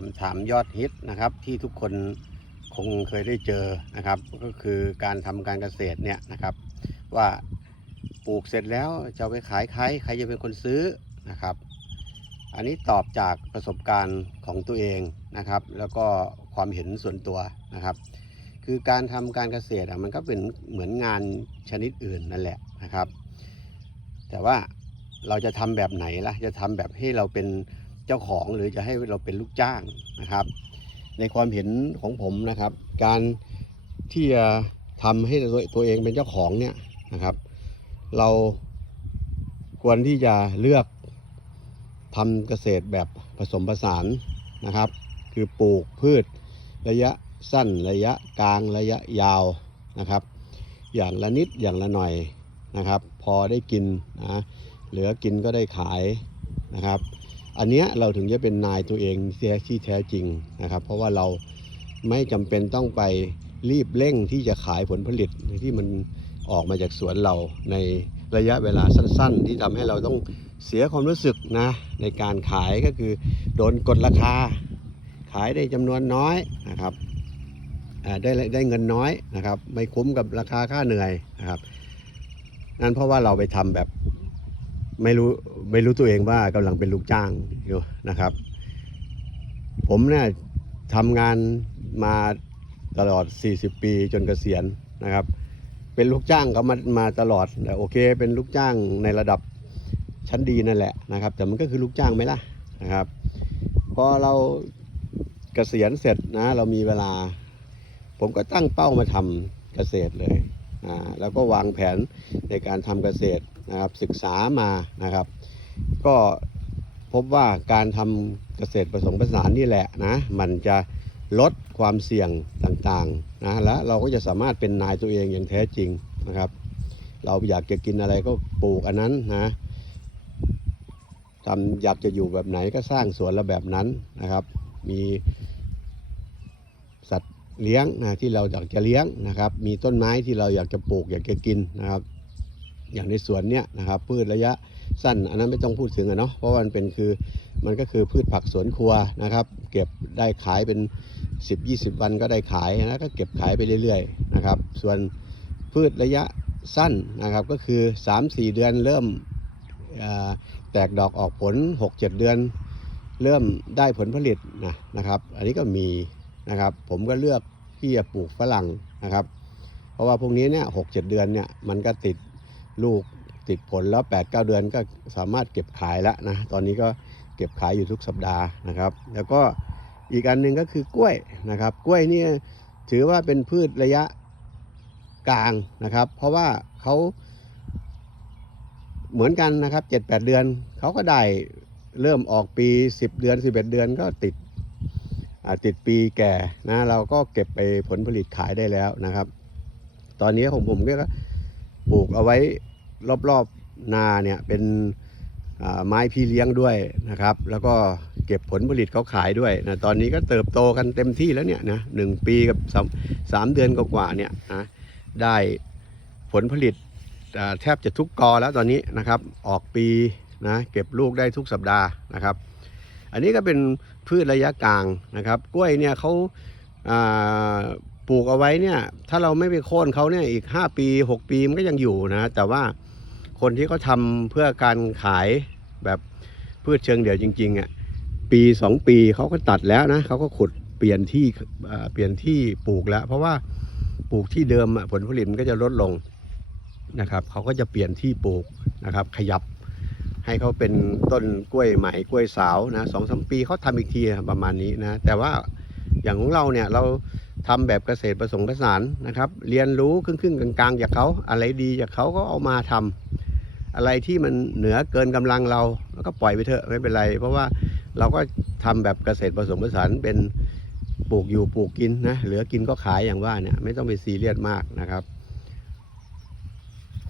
คำถามยอดฮิตนะครับที่ทุกคนคงเคยได้เจอนะครับ ก็คือการทำการเกษตรเนี่ยนะครับ ว่าปลูกเสร็จแล้วจะไปขายใครใครจะเป็นคนซื้อนะครับ อันนี้ตอบจากประสบการณ์ของตัวเองนะครับ แล้วก็ความเห็นส่วนตัวนะครับ คือการทำการเกษตรมันก็เป็นเหมือนงานชนิดอื่นนั่นแหละนะครับ แต่ว่าเราจะทำแบบไหนล่ะจะทำแบบให้เราเป็น เจ้าของหรือจะให้เราเป็นลูกจ้างนะครับ ในความเห็นของผมนะครับ การที่จะทำให้ตัวเองเป็นเจ้าของเนี่ยนะครับ เราควรที่จะเลือกทำเกษตรแบบผสมผสานนะครับ คือปลูกพืชระยะสั้นระยะกลางระยะยาวนะครับ อย่างละนิดอย่างละหน่อยนะครับ พอได้กินนะเหลือกินก็ได้ขายนะครับ อันเนี้ยเราถึงจะเป็นนายตัวเองที่แท้จริงนะครับ เพราะว่าเราไม่จำเป็นต้องไปรีบเร่งที่จะขายผลผลิตที่มันออกมาจากสวนเราในระยะเวลาสั้น ๆ ที่ทำให้เราต้องเสียความรู้สึกนะในการขายก็คือโดนกดราคา ขายได้จำนวนน้อยนะครับได้ได้เงินน้อยนะครับ ไม่คุ้มกับราคาค่าเหนื่อยนะครับนั่นเพราะว่าเราไปทำแบบ ไม่รู้ไม่รู้ตัวเองว่ากำลังเป็นลูกจ้างอยู่นะครับ ผมเนี่ยทำงานมาตลอด 40 ปีจนเกษียณนะครับ เป็นลูกจ้างก็มามาตลอดแต่โอเค เป็นลูกจ้างในระดับชั้นดีนั่นแหละนะครับ แต่มันก็คือลูกจ้างไหมล่ะนะครับพอเราเกษียณเสร็จนะเรามีเวลา ผมก็ตั้งเป้ามาทำเกษตรเลยอ่าแล้วก็วางแผนในการทำเกษตร นะครับศึกษามานะครับ ก็พบว่าการทำเกษตรผสมผสานนี่แหละนะมันจะลดความเสี่ยงต่างๆนะและเราก็จะสามารถเป็นนายตัวเองอย่างแท้จริงนะครับ เราอยากจะกินอะไรก็ปลูกอันนั้นนะทำอยากจะอยู่แบบไหนก็สร้างสวนแล้วแบบนั้นนะครับ มีสัตว์เลี้ยงนะที่เราอยากจะเลี้ยงนะครับ มีต้นไม้ที่เราอยากจะปลูกอยากจะกินนะครับ อย่างในสวนเนี้ยนะครับพืชระยะสั้น อันนั้นไม่ต้องพูดถึงอะเนาะเพราะมันเป็นคือมันก็คือพืชผักสวนครัวนะครับ เก็บได้ขายเป็น 10-20 วันก็ได้ขายนะก็เก็บขายไปเรื่อยๆนะครับส่วนพืชระยะสั้นนะครับก็คือ 3-4 เดือนเริ่มแตกดอกออกผล 6-7 เดือน เริ่มได้ผลผลิตนะนะครับ อันนี้ก็มีนะครับผมก็เลือกที่จะปลูกฝรั่งนะครับ เพราะว่าพวกนี้เนี่ยหกเจ็ดเดือนเนี่ยมันก็ติด ลูกติดผลแล้ว8ปดเเดือนก็สามารถเก็บขายแล้วนะ ตอนนี้ก็เก็บขายอยู่ทุกสัปดาห์นะครับ แล้วก็อีกอันหนึ่งก็คือกล้วยนะครับ กล้วยนี่ถือว่าเป็นพืชระยะกลางนะครับ เพราะว่าเขาเหมือนกันนะครับเจ็ดแปดเดือนเขาก็ได้เริ่มออกปี 10 เดือน 11 เดือนก็ติดติดปีแก่นะเราก็เก็บไปผลผลิตขายได้แล้วนะครับ ตอนนี้ของผมก็ ปลูกเอาไว้รอบๆนาเนี่ยเป็นไม้พี่เลี้ยงด้วยนะครับ แล้วก็เก็บผลผลิตเขาขายด้วยนะตอนนี้ก็เติบโตกันเต็มที่แล้วเนี่ยนะหนึ่งปีกับสามสามเดือนกว่าเนี่ยนะได้ผลผลิตแทบจะทุกกอแล้วตอนนี้นะครับออกปีนะเก็บลูกได้ทุกสัปดาห์นะครับ อันนี้ก็เป็นพืชระยะกลางนะครับ กล้วยเนี่ยเขาา ปลูกเอาไว้เนี่ย ถ้าเราไม่ไปโค่นเขาเนี่ยอีก 5 ปี 6 ปีมันก็ยังอยู่นะ แต่ว่าคนที่เขาทำเพื่อการขายแบบพืชเชิงเดี่ยวจริงๆอะปี 2 ปีเขาก็ตัดแล้วนะเขาก็ขุดเปลี่ยนที่เปลี่ยนที่ปลูกแล้ว เพราะว่าปลูกที่เดิมผลผลิตมันก็จะลดลงนะครับเขาก็จะเปลี่ยนที่ปลูกนะครับ ขยับให้เขาเป็นต้นกล้วยใหม่กล้วยสาวนะสองสามปีเขาทำอีกทีประมาณนี้นะ แต่ว่าอย่างของเราเนี่ยเรา ทำแบบเกษตรผสมผสานนะครับ เรียนรู้ครึ่งๆกลางๆจากเขาอะไรดีจากเขาก็เอามาทำอะไรที่มันเหนือเกินกำลังเราแล้วก็ปล่อยไปเถอะไม่เป็นไร เพราะว่าเราก็ทำแบบเกษตรผสมผสานเป็นปลูกอยู่ปลูกกินนะเหลือกินก็ขายอย่างว่าเนี่ยไม่ต้องไปซีเรียสมากนะครับ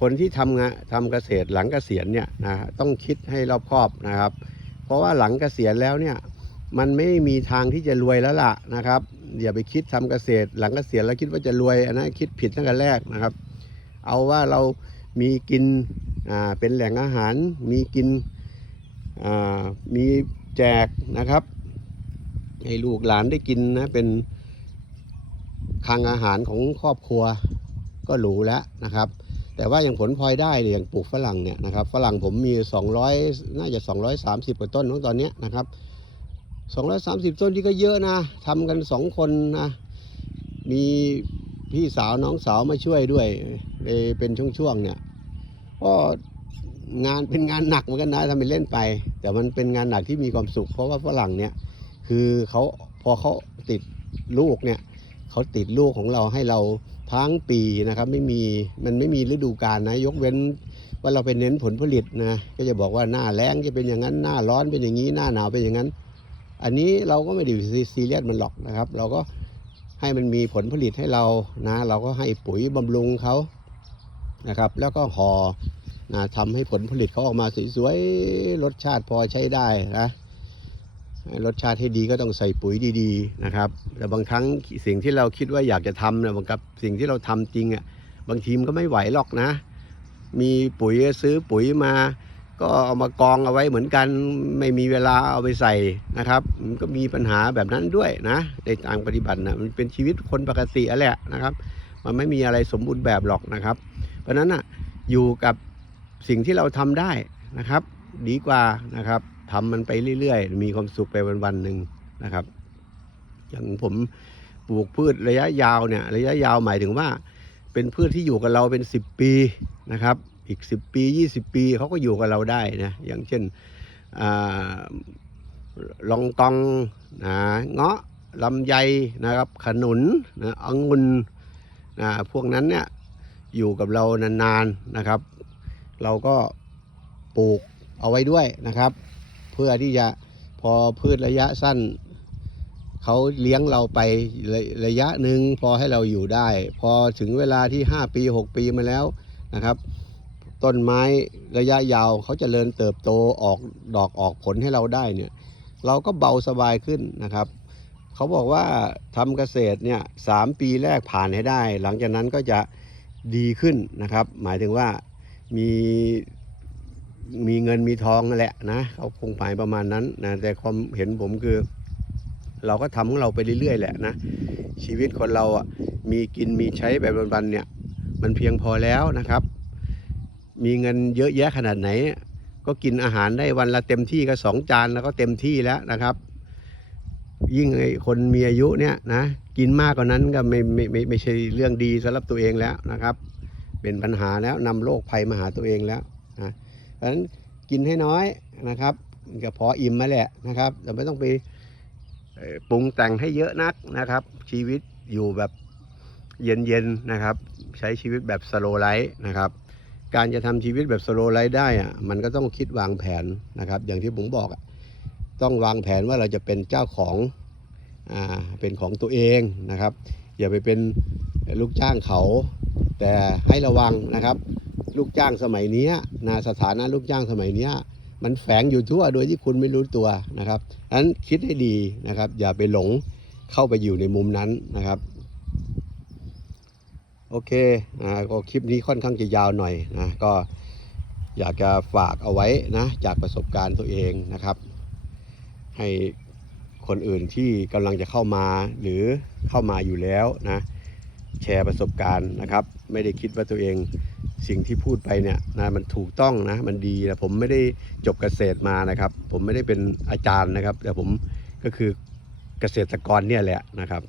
คนที่ทำงานทำเกษตรหลังเกษียณเนี่ยนะต้องคิดให้รอบคอบนะครับ เพราะว่าหลังเกษียณแล้วเนี่ยมันไม่มีทางที่จะรวยแล้วล่ะนะครับ อย่าไปคิดทำเกษตร หลังเกษียณแล้วคิดว่าจะรวยอันนั้นคิดผิดตั้งแต่แรกนะครับ เอาว่าเรามีกินเป็นแหล่งอาหาร มีกินมีแจกนะครับ ให้ลูกหลานได้กินนะเป็นคลังอาหารของครอบครัวก็หรูแล้วนะครับ แต่ว่าอย่างผลพลอยได้เนี่ยอย่างปลูกฝรั่งเนี่ยนะครับฝรั่งผมมี 200 น่าจะ 230 กว่าต้นของตอนนี้นะครับ 230 ต้นที่ก็เยอะนะทำกันสองคนนะมีพี่สาวน้องสาวมาช่วยด้วยเอ่อเป็นช่วงๆเนี่ยก็งานเป็นงานหนักเหมือนกันนะทำเป็นเล่นไป แต่มันเป็นงานหนักที่มีความสุข เพราะว่าฝรั่งเนี่ยคือเขาพอเขาติดลูกเนี่ยเขาติดลูกของเราให้เราทั้งปีนะครับไม่มีมันไม่มีฤดูกาลนะยกเว้นว่าเราไปเน้นผลผลิตนะก็จะบอกว่าหน้าแล้งจะเป็นอย่างนั้นหน้าร้อนเป็นอย่างนี้หน้าหนาวเป็นอย่างนั้น อันนี้เราก็ไม่ได้ซีเรียสมันหรอกนะครับ เราก็ให้มันมีผลผลิตให้เรานะ เราก็ให้ปุ๋ยบำรุงเขานะครับ แล้วก็ห่อนะทำให้ผลผลิตเขาออกมาสวยๆรสชาติพอใช้ได้นะรสชาติให้ดีก็ต้องใส่ปุ๋ยดีๆนะครับ แต่บางครั้งสิ่งที่เราคิดว่าอยากจะทำนี่ยบางกับสิ่งที่เราทำจริงอะบางทีมันก็ไม่ไหวหรอกนะ มีปุ๋ยซื้อปุ๋ยมา ก็เอามากองเอาไว้เหมือนกัน ไม่มีเวลาเอาไปใส่นะครับ มันก็มีปัญหาแบบนั้นด้วยนะในทางปฏิบัตินะมันเป็นชีวิตคนปกติอะแหละนะครับ มันไม่มีอะไรสมบูรณ์แบบหรอกนะครับ เพราะฉะนั้นอะอยู่กับสิ่งที่เราทำได้นะครับ ดีกว่านะครับทำมันไปเรื่อยๆ มีความสุขไปวันๆหนึ่งนะครับ อย่างผมปลูกพืชระยะยาวเนี่ย ระยะยาวหมายถึงว่า เป็นพืชที่อยู่กับเราเป็น 10 ปีนะครับ อีก 10 ปี 20 ปีเขาก็อยู่กับเราได้นะอย่างเช่นอลองกองนะเงาะลำไยนะครับขนุนนะองุ่นนะพวกนั้นเนี่ยอยู่กับเรานานๆนะครับ เราก็ปลูกเอาไว้ด้วยนะครับ เพื่อที่จะพอพืชระยะสั้นเขาเลี้ยงเราไประระยะหนึ่งพอให้เราอยู่ได้ พอถึงเวลาที่ 5 ปี 6 ปีมาแล้วนะครับ ต้นไม้ระยะยาวเขาจเจริญเติบโตออกดอกออกผลให้เราได้เนี่ย เราก็เบาสบายขึ้นนะครับ เขาบอกว่าทำเกษตรเนี่ยสามปีแรกผ่านให้ได้ หลังจากนั้นก็จะดีขึ้นนะครับ หมายถึงว่ามีมีเงินมีทองนั่นแหละนะเขาคงหมายประมาณนั้นนะแต่ความเห็นผมคือ เราก็ทำของเราไปเรื่อยๆแหละนะ ชีวิตคนเราอะมีกินมีใช้แบบวันๆเนี่ย มันเพียงพอแล้วนะครับ มีเงินเยอะแยะขนาดไหน ก็กินอาหารได้วันละเต็มที่ก็สองจานแล้วก็เต็มที่แล้วนะครับ ยิ่งไอคนมีอายุเนี่ยนะกินมากกว่านั้นก็ไม่ไม่ไม่ไม่ใช่เรื่องดีสำหรับตัวเองแล้วนะครับ เป็นปัญหาแล้วนำโรคภัยมาหาตัวเองแล้วนะเพราะฉะนั้นกินให้น้อยนะครับก็พออิ่มมาแหละนะครับแต่ไม่ต้องไปปรุงแต่งให้เยอะนักนะครับ ชีวิตอยู่แบบเย็นๆนะครับ ใช้ชีวิตแบบสโลไลฟ์นะครับ การจะทำชีวิตแบบสโลไลฟ์ได้อะมันก็ต้องคิดวางแผนนะครับ อย่างที่ผมบอกอะต้องวางแผนว่าเราจะเป็นเจ้าของอ่าเป็นของตัวเองนะครับ อย่าไปเป็นลูกจ้างเขา แต่ให้ระวังนะครับ ลูกจ้างสมัยนี้นะสถานะลูกจ้างสมัยนี้มันแฝงอยู่ทั่วโดยที่คุณไม่รู้ตัวนะครับฉะนั้นคิดให้ดีนะครับ อย่าไปหลงเข้าไปอยู่ในมุมนั้นนะครับ โอเคอ่าก็คลิปนี้ค่อนข้างจะยาวหน่อยนะก็อยากจะฝากเอาไว้นะจากประสบการณ์ตัวเองนะครับ ให้คนอื่นที่กำลังจะเข้ามาหรือเข้ามาอยู่แล้วนะแชร์ประสบการณ์นะครับ ไม่ได้คิดว่าตัวเองสิ่งที่พูดไปเนี่ยนะมันถูกต้องนะมันดีนะผมไม่ได้จบเกษตรมานะครับ ผมไม่ได้เป็นอาจารย์นะครับ แต่ผมก็คือเกษตรกรเนี่ยแหละนะครับ